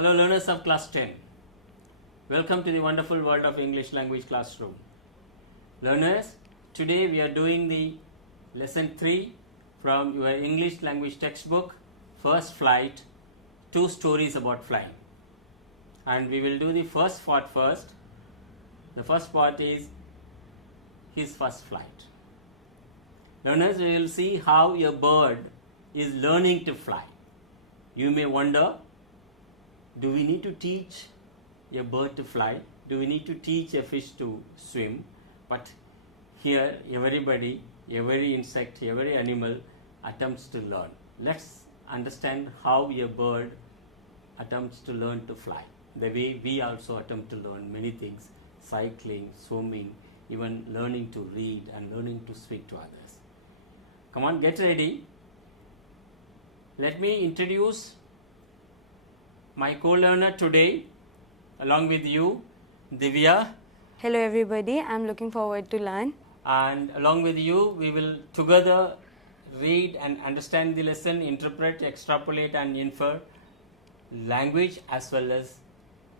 Hello learners of class 10. Welcome to the wonderful world of English language classroom. Learners, today we are doing the lesson 3 from your English language textbook, First Flight, 2 stories about flying. And we will do the first part first. The first part is his first flight. Learners, we will see how a bird is learning to fly. You may wonder, do we need to teach a bird to fly? Do we need to teach a fish to swim? But here everybody, every insect, every animal attempts to learn. Let's understand how a bird attempts to learn to fly. The way we also attempt to learn many things, cycling, swimming, even learning to read and learning to speak to others. Come on, get ready. Let me introduce my co-learner today, along with you, Divya. Hello everybody, I am looking forward to learn. And along with you, we will together read and understand the lesson, interpret, extrapolate and infer language as well as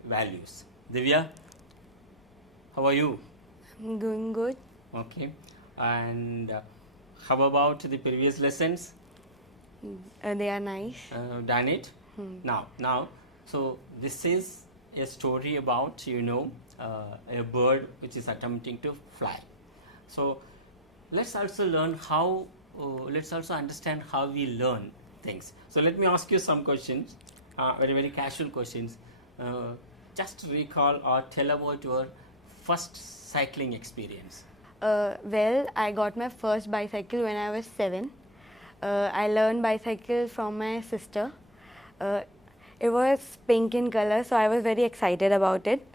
values. Divya, how are you? I'm doing good. Okay. And how about the previous lessons? They are nice. Done it? Now, so this is a story about, a bird which is attempting to fly. So let's also learn how, let's also understand how we learn things. So let me ask you some questions, very, very casual questions. Just recall or tell about your first cycling experience. Well, I got my first bicycle when I was 7. I learned bicycle from my sister. It was pink in color, so I was very excited about it.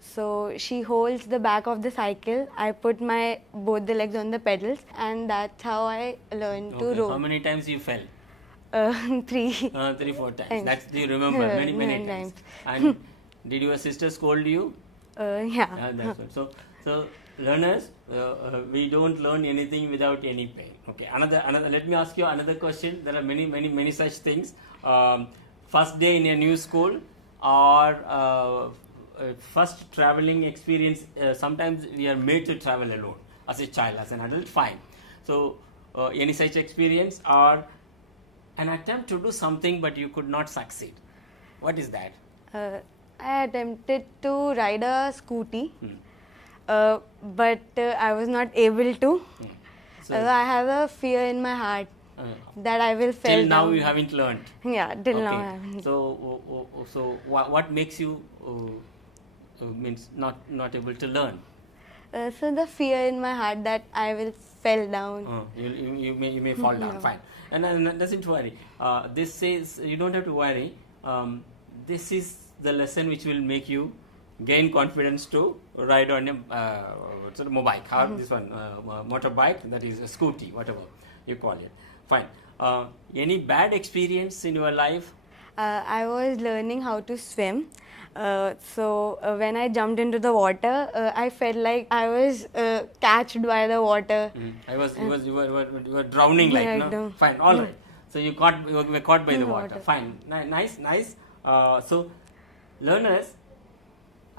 So she holds the back of the cycle. I put both the legs on the pedals, and that's how I learned to row. How many times you fell? 3. 3-4 times. That's do you remember? Many times. And did your sister scold you? Yeah. That's what. So learners, we don't learn anything without any pain. Okay. Another. Let me ask you another question. There are many such things. First day in a new school, or first traveling experience. Sometimes we are made to travel alone as a child, as an adult. Fine. So any such experience, or an attempt to do something but you could not succeed. What is that? I attempted to ride a scooty, but I was not able to. So I have a fear in my heart that I will fail. Till now you haven't learned. Yeah, till now I haven't. So what makes you means not able to learn? So the fear in my heart that I will fall down. You may fall down. No. Fine, and doesn't worry. This says you don't have to worry. This is the lesson which will make you gain confidence to ride on a sort of mobile car. This one, motorbike, that is a scooty, whatever you call it. Fine. Any bad experience in your life? I was learning how to swim. So when I jumped into the water, I felt like I was catched by the water. You were drowning, like, Yeah, no? no. Fine, all right. So you were caught by the water. Fine, nice. So learners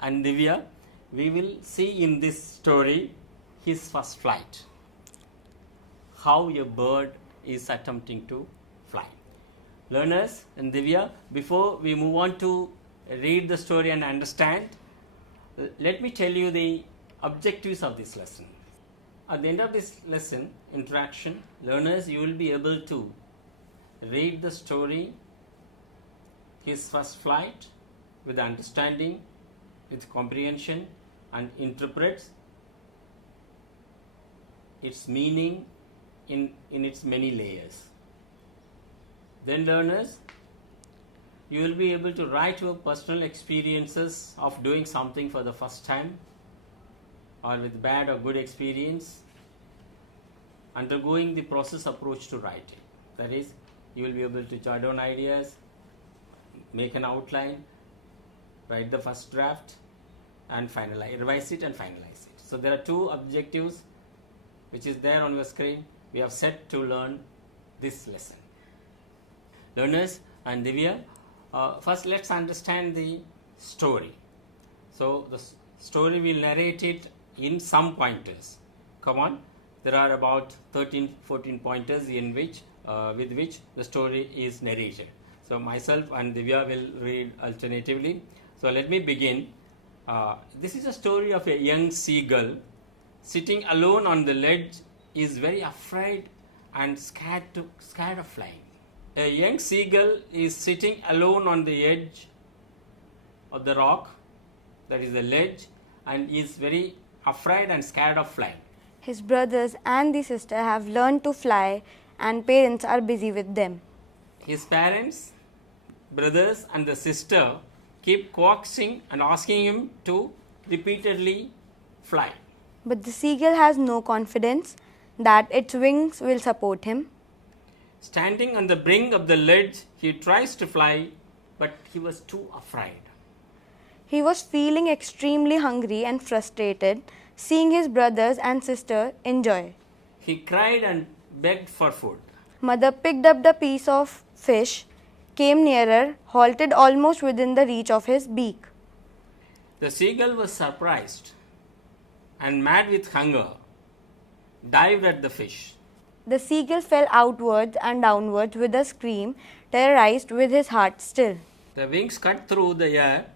and Divya, we will see in this story his first flight. How a bird is attempting to fly. Learners and Divya, before we move on to read the story and understand, let me tell you the objectives of this lesson. At the end of this lesson, interaction, learners, you will be able to read the story, his first flight, with understanding, with comprehension, and interpret its meaning in its many layers. Then learners, you will be able to write your personal experiences of doing something for the first time, or with bad or good experience, undergoing the process approach to writing. That is, you will be able to jot down ideas, make an outline, write the first draft, and revise it and finalize it. So there are 2 objectives which is there on your screen. We have set to learn this lesson. Learners and Divya, First, let's understand the story. So, the story will narrate it in some pointers. Come on, there are about 13-14 pointers in which with which the story is narrated. So, myself and Divya will read alternatively. So, let me begin. This is a story of a young seagull sitting alone on the ledge, is very afraid and scared of flying. A young seagull is sitting alone on the edge of the rock, that is the ledge, and is very afraid and scared of flying. His brothers and the sister have learned to fly and parents are busy with them. His parents, brothers, and the sister keep coaxing and asking him to repeatedly fly. But the seagull has no confidence that its wings will support him. Standing on the brink of the ledge, he tries to fly, but he was too afraid. He was feeling extremely hungry and frustrated, seeing his brothers and sister enjoy. He cried and begged for food. Mother picked up the piece of fish, came nearer, halted almost within the reach of his beak. The seagull was surprised and mad with hunger, dived at the fish. The seagull fell outwards and downwards with a scream, terrorized with his heart still. The wings cut through the air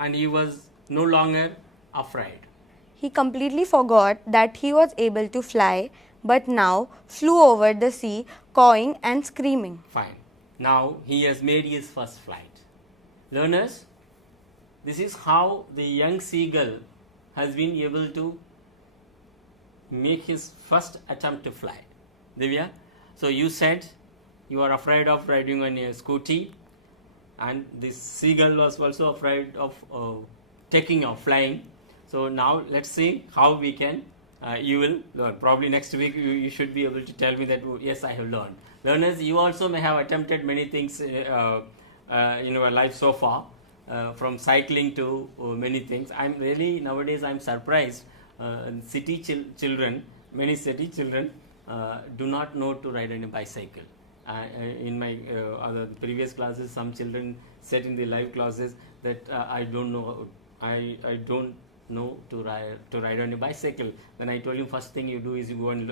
and he was no longer afraid. He completely forgot that he was able to fly, but now flew over the sea, cawing and screaming. Fine. Now he has made his first flight. Learners, this is how the young seagull has been able to make his first attempt to fly. Divya, so you said you are afraid of riding on a scooty, and this seagull was also afraid of taking off, flying. So now let's see how we can, you will learn. Probably next week you should be able to tell me that, oh, yes, I have learned. Learners, you also may have attempted many things in your life so far, from cycling to many things. Nowadays I'm surprised, children, many city children do not know to ride on a bicycle. In my other previous classes, some children said in the live classes that I don't know to ride on a bicycle. Then I told him, first thing you do is you go and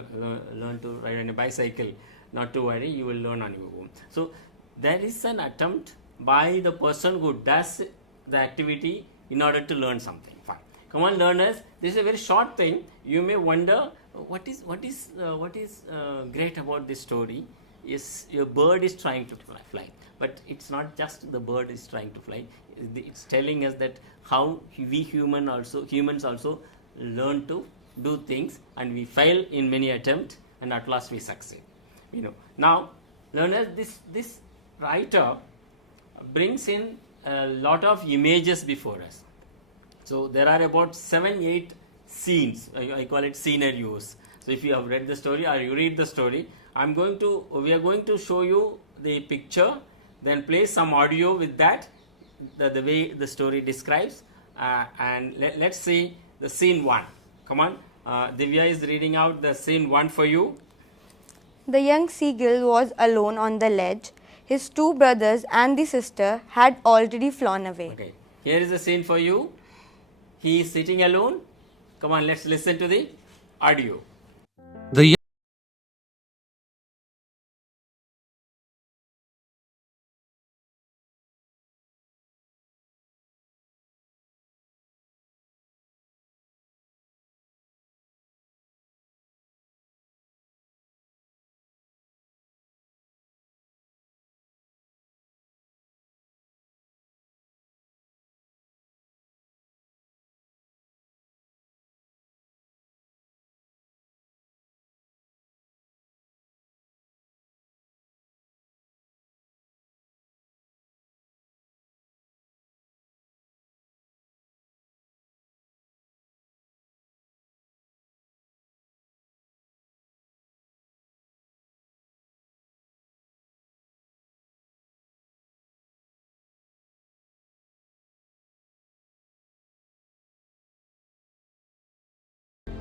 learn to ride on a bicycle. Not to worry, you will learn on your own. So there is an attempt by the person who does the activity in order to learn something. Fine. Come on, learners. This is a very short thing. You may wonder what is great about this story. Yes, your bird is trying to fly, but it's not just the bird is trying to fly. It's telling us that how we humans also learn to do things, and we fail in many attempts, and at last we succeed. Now, learners, this writer brings in a lot of images before us. So there are about 7-8 scenes. I call it scenarios. So if you have read the story or you read the story, we are going to show you the picture, then play some audio with that, the way the story describes, and let's see the scene 1. Come on, Divya is reading out the scene 1 for you. The young seagull was alone on the ledge. His two brothers and the sister had already flown away. Okay, here is the scene for you. He is sitting alone. Come on, let's listen to the audio. The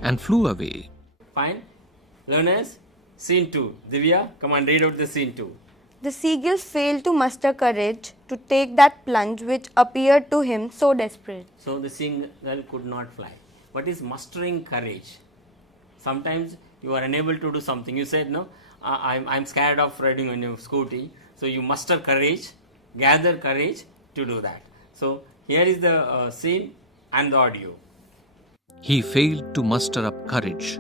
and flew away. Fine. Learners, scene 2. Divya, come on, read out the scene 2. The seagull failed to muster courage to take that plunge which appeared to him so desperate. So the seagull could not fly. What is mustering courage? Sometimes you are unable to do something. You said, no, I'm scared of riding on your scooty. So you muster courage, gather courage to do that. So here is the scene and the audio. He failed to muster up courage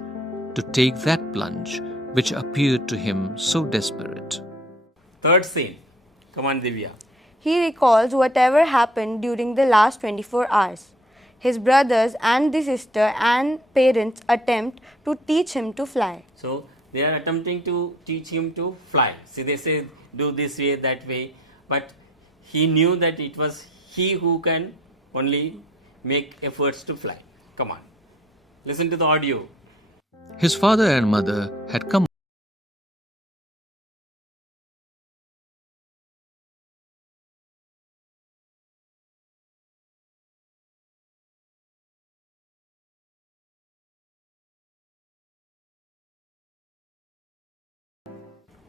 to take that plunge which appeared to him so desperate. Third scene. Come on, Divya. He recalls whatever happened during the last 24 hours. His brothers and the sister and parents attempt to teach him to fly. So they are attempting to teach him to fly. See, they say do this way, that way. But he knew that it was he who can only make efforts to fly. Come on. Listen to the audio. His father and mother had come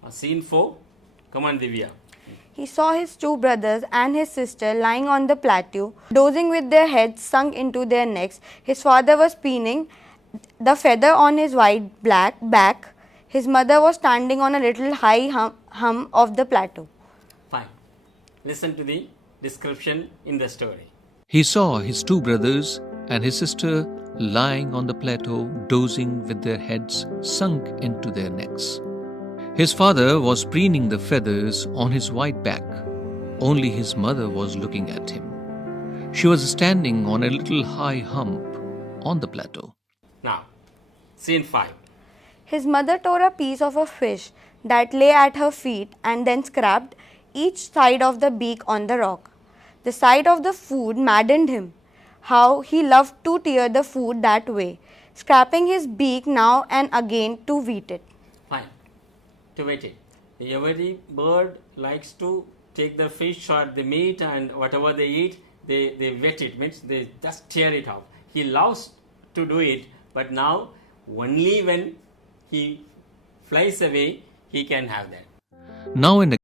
Scene 4. Come on, Divya. He saw his two brothers and his sister lying on the plateau, dozing with their heads sunk into their necks. His father was preening the feather on his white black back. His mother was standing on a little high hum of the plateau. Fine. Listen to the description in the story. He saw his two brothers and his sister lying on the plateau, dozing with their heads sunk into their necks. His father was preening the feathers on his white back. Only his mother was looking at him. She was standing on a little high hump on the plateau. Now, scene 5. His mother tore a piece of a fish that lay at her feet and then scraped each side of the beak on the rock. The sight of the food maddened him. How he loved to tear the food that way, scraping his beak now and again to eat it. Fine. To wait it. Every bird likes to take the fish or the meat and whatever they eat, they wet it, means they just tear it off. He loves to do it, but now only when he flies away, he can have that. Now and again.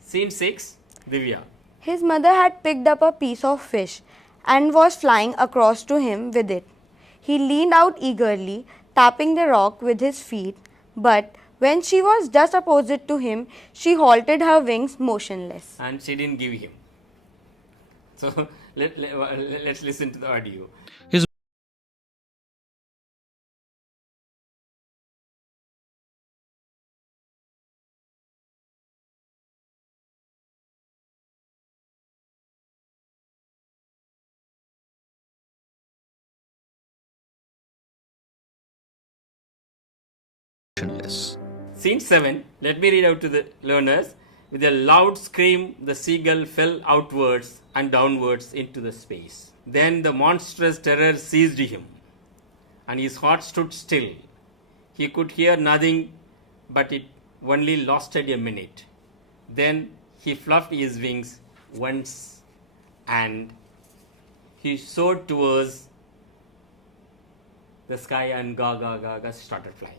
Scene 6. Divya. His mother had picked up a piece of fish and was flying across to him with it. He leaned out eagerly, tapping the rock with his feet, but when she was just opposite to him, she halted her wings motionless. And she didn't give him. So let's listen to the audio. His motionless. Scene 7. Let me read out to the learners. With a loud scream, the seagull fell outwards and downwards into the space. Then the monstrous terror seized him, and his heart stood still. He could hear nothing, but it only lasted a minute. Then he fluffed his wings once, and he soared towards the sky and gaga started flying.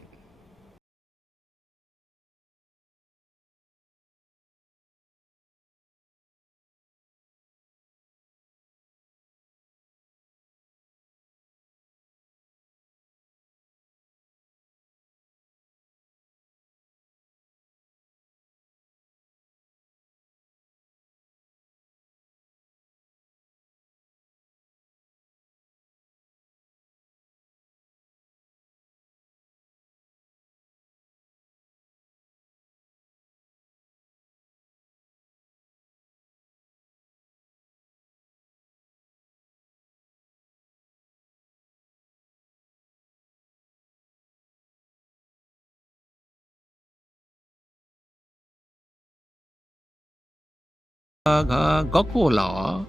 Gokola.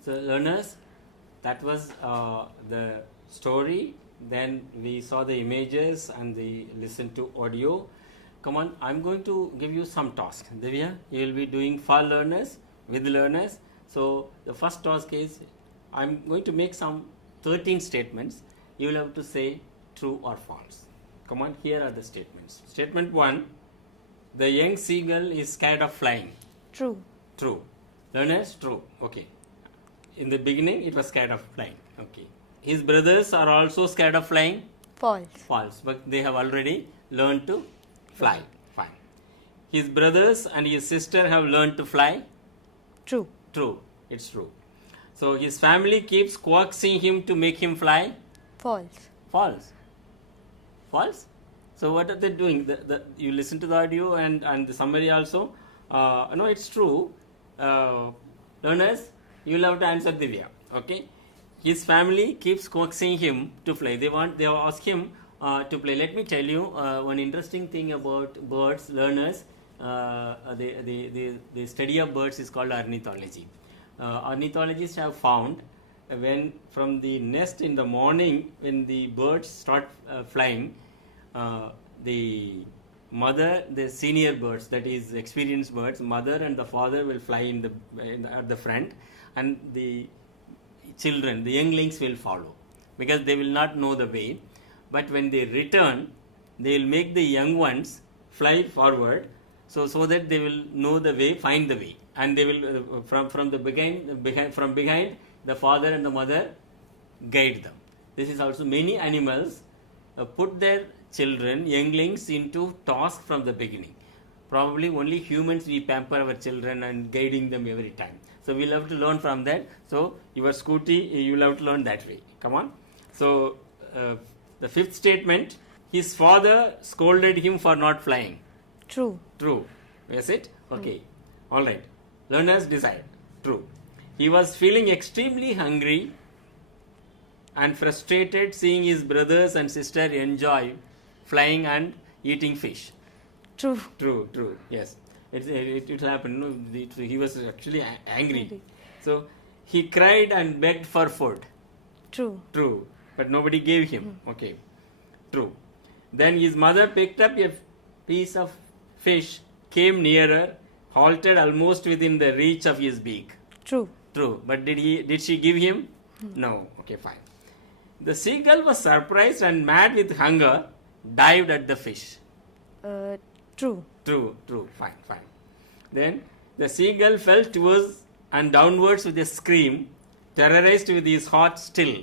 So learners, that was the story then we saw the images and the listened to audio. Come on, I'm going to give you some tasks. Divya, you will be doing for learners, with learners. So the first task is, I'm going to make some 13 statements. You will have to say true or false. Come on, here are the statements. Statement 1, the young seagull is scared of flying. True. True. Learners, true. Okay. In the beginning, it was scared of flying. Okay. His brothers are also scared of flying. False. False. But they have already learned to fly. Fine. His brothers and his sister have learned to fly. True. True. It's true. So his family keeps coaxing him to make him fly. False. False. False. So what are they doing? You listen to the audio and the summary also. No, it's true. Learners, you will have to answer Divya. Okay. His family keeps coaxing him to fly. They ask him to play. Let me tell you one interesting thing about birds. Learners, the study of birds is called ornithology. Ornithologists have found when from the nest in the morning, when the birds start flying, the mother, the senior birds, that is experienced birds, mother and the father will fly at the front, and the children, the younglings will follow, because they will not know the way. But when they return, they will make the young ones fly forward, so that they will know the way, find the way, and they will from behind the father and the mother guide them. This is also many animals put their children, younglings, into task from the beginning. Probably only humans, we pamper our children and guiding them every time. So we'll have to learn from that. So your scooty, you will have to learn that way. Come on. So the fifth statement, his father scolded him for not flying. True. True. Is it? Okay. All right. Learners decide. True. He was feeling extremely hungry and frustrated seeing his brothers and sister enjoy flying and eating fish. True. True. Yes. It happened. No? He was actually angry. So he cried and begged for food. True. But nobody gave him. Okay. True. Then his mother picked up a piece of fish, came nearer, halted almost within the reach of his beak. True. But did she give him? No. Okay, fine. The seagull was surprised and mad with hunger, dived at the fish. True. True. Fine. Then the seagull fell towards and downwards with a scream, terrorized with his heart still.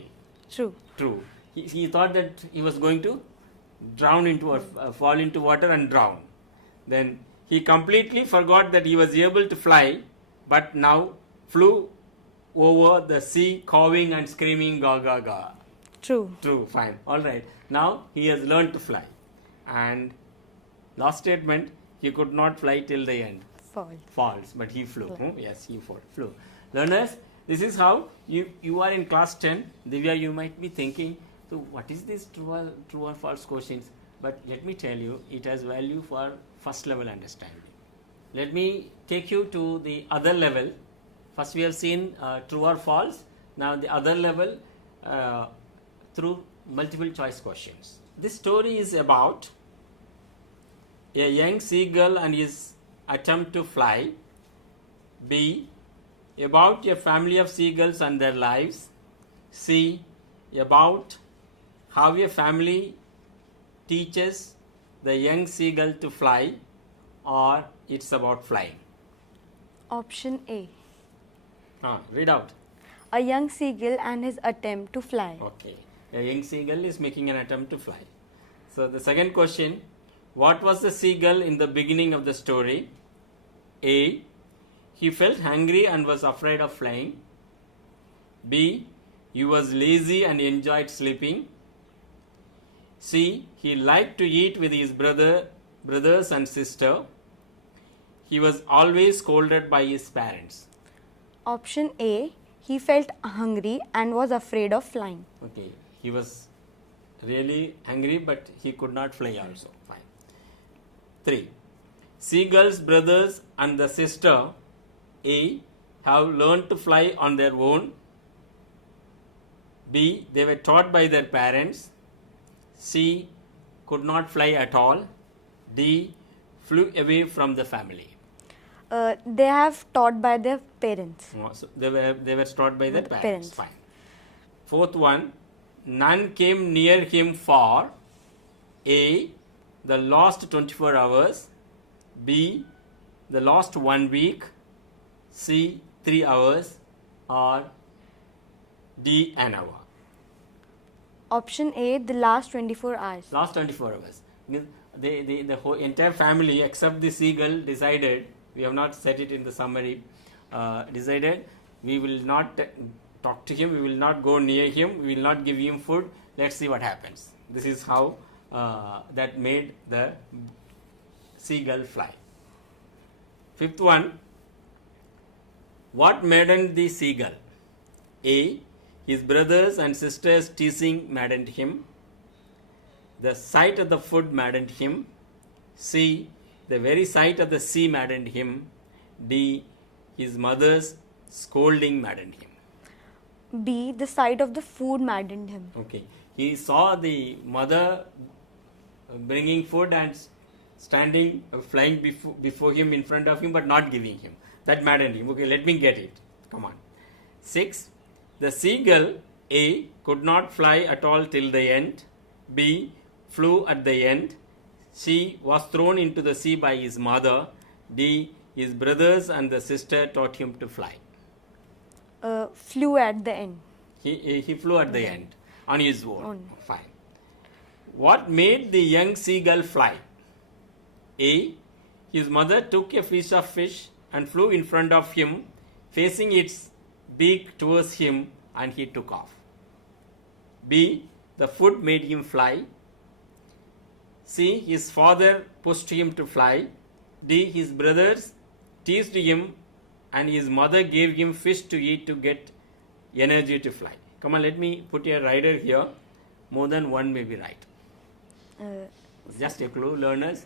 True. He thought that he was going to drown fall into water and drown. Then he completely forgot that he was able to fly, but now flew over the sea, cawing and screaming, ga ga ga. True. Fine. All right. Now he has learned to fly. And last statement, he could not fly till the end. False. But he flew. Yes, he flew. Learners, this is how you are in class 10. Divya, you might be thinking, so what is this true or false questions? But let me tell you, it has value for first level understanding. Let me take you to the other level. First we have seen true or false. Now the other level through multiple choice questions. This story is about a young seagull and his attempt to fly. B, about a family of seagulls and their lives. C, about how a family teaches the young seagull to fly, or it's about flying. Option A. Read out. A young seagull and his attempt to fly. Okay. A young seagull is making an attempt to fly. So the second question, what was the seagull in the beginning of the story? A, he felt hungry and was afraid of flying. B, he was lazy and enjoyed sleeping. C, he liked to eat with his brothers and sister. He was always scolded by his parents. Option A, he felt hungry and was afraid of flying. Okay, he was really hungry but he could not fly also. Fine. 3. Seagull's brothers and the sister A have learned to fly on their own. B, they were taught by their parents. C. Could not fly at all. D. Flew away from the family. They have taught by their parents. Oh, so they were taught by their parents. Parents. Fine. Fourth one, none came near him for A. the last 24 hours, B. the last 1 week, C. 3 hours, or D. an hour. Option A, the last 24 hours. Last 24 hours. Means the whole entire family except the seagull decided, we have not said it in the summary, decided we will not talk to him, we will not go near him, we will not give him food, let's see what happens. This is how that made the seagull fly. Fifth one, what maddened the seagull? A. His brothers and sisters teasing maddened him. The sight of the food maddened him. C. The very sight of the sea maddened him. D. His mother's scolding maddened him. B, the sight of the food maddened him. Okay. He saw the mother bringing food and standing, flying before him, in front of him, but not giving him. That maddened him. Okay, let me get it. Come on. 6. The seagull, A, could not fly at all till the end. B, flew at the end. C, was thrown into the sea by his mother. D, his brothers and the sister taught him to fly. Flew at the end. He flew at the end on his own. Fine. What made the young seagull fly? A, his mother took a piece of fish and flew in front of him, facing its beak towards him, and he took off. B, the food made him fly. C, his father pushed him to fly. D, his brothers teased him and his mother gave him fish to eat to get energy to fly. Come on, let me put a rider here. More than one may be right. Just a clue, learners.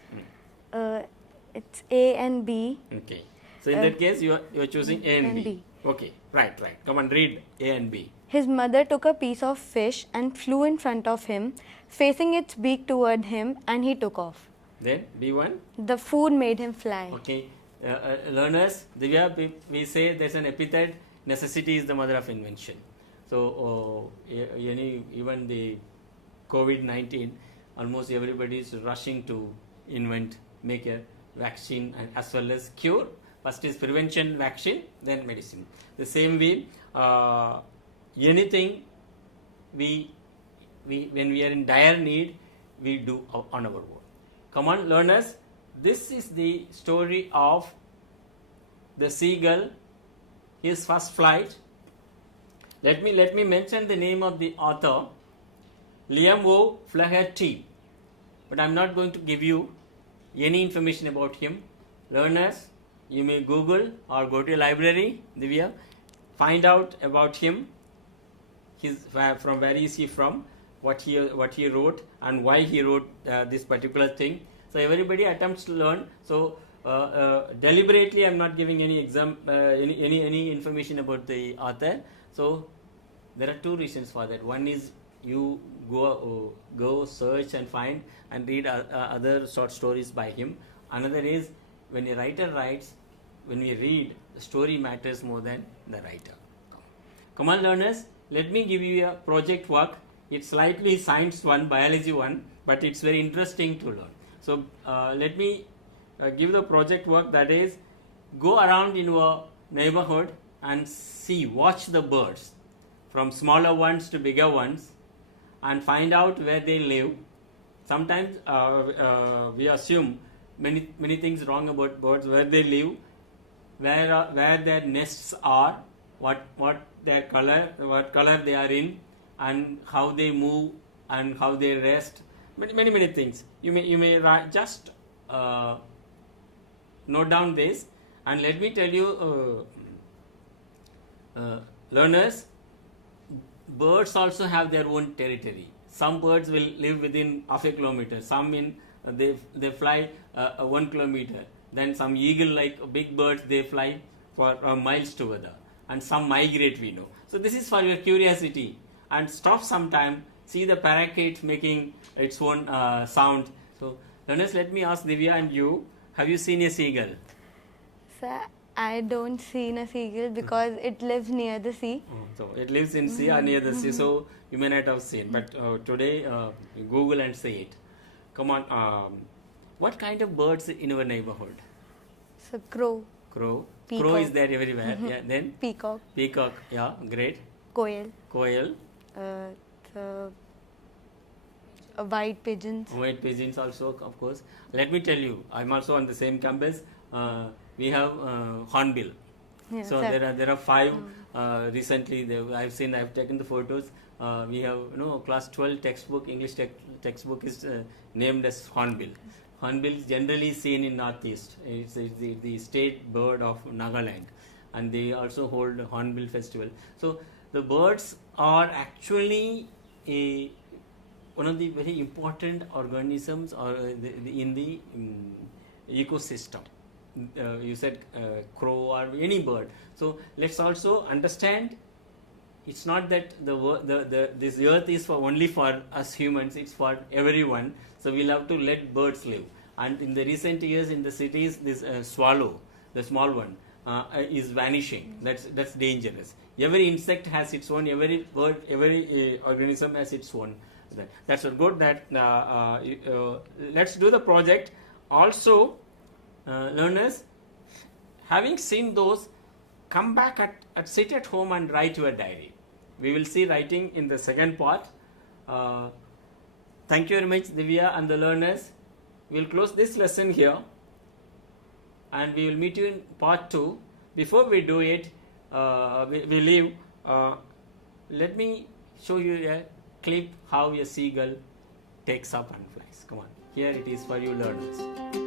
It's A and B. Okay. So in that case, you are choosing A and B. Okay, right. Come on, read A and B. His mother took a piece of fish and flew in front of him, facing its beak toward him, and he took off. Then B1. The food made him fly. Okay. Learners, Divya, we say there's an epithet, necessity is the mother of invention. So, even the COVID-19, almost everybody is rushing to invent, make a vaccine and as well as cure. First is prevention, vaccine, then medicine. The same way, anything we when we are in dire need, we do on our own. Come on, learners. This is the story of the seagull, his first flight. Let me mention the name of the author, Liam O. Flaherty. But I am not going to give you any information about him. Learners, you may Google or go to a library, Divya, find out about him, from where is he from, what he wrote and why he wrote this particular thing. So everybody attempts to learn. So deliberately I am not giving any any information about the author. So there are two reasons for that. One is you go search and find and read other short stories by him. Another is when a writer writes, when we read, the story matters more than the writer. Come on, learners, let me give you a project work. It's slightly science one, biology one, but it's very interesting to learn. So let me give the project work, that is, go around in your neighborhood and watch the birds from smaller ones to bigger ones and find out where they live. Sometimes we assume many things wrong about birds, where they live, where their nests are, what their color, what color they are in, and how they move and how they rest. Many things. You may just note down this, and let me tell you, learners, birds also have their own territory. Some birds will live within half a kilometer. Some they fly 1 kilometer. Then some eagle-like big birds, they fly for miles together. And some migrate, we know. So this is for your curiosity. And stop sometime, See the parakeet making its own sound. So, learners, let me ask Divya and you, have you seen a seagull? Sir, I don't see a seagull because it lives near the sea. So, it lives in sea or near the sea, so you may not have seen. But today, you Google and see it. Come on, what kind of birds in your neighborhood? So crow, Crow. Peacock. Crow is there everywhere. Yeah. Then peacock, peacock. Yeah, great. koel, Quail. the white pigeons. White pigeons also, of course. Let me tell you, I'm also on the same campus. We have hornbill. Yeah, So sir. there are 5 recently. I've taken the photos. We have class 12 textbook, English textbook is named as hornbill. Hornbill is generally seen in northeast. It's the state bird of Nagaland, and they also hold a hornbill festival. So the birds are actually one of the very important organisms in the ecosystem. You said crow or any bird. So let's also understand. It's not that this earth is only for us humans. It's for everyone. So we'll have to let birds live. And in the recent years, in the cities, this swallow, the small one, is vanishing. That's dangerous. Every insect has its own. Every bird, every organism has its own. That's good. That let's do the project. Also, learners, having seen those, come back sit at home and write your diary. We will see writing in the second part. Thank you very much, Divya and the learners. We will close this lesson here, and we will meet you in part 2. Before we do it, we leave. Let me show you a clip how a seagull takes up and flies. Come on, here it is for you learners.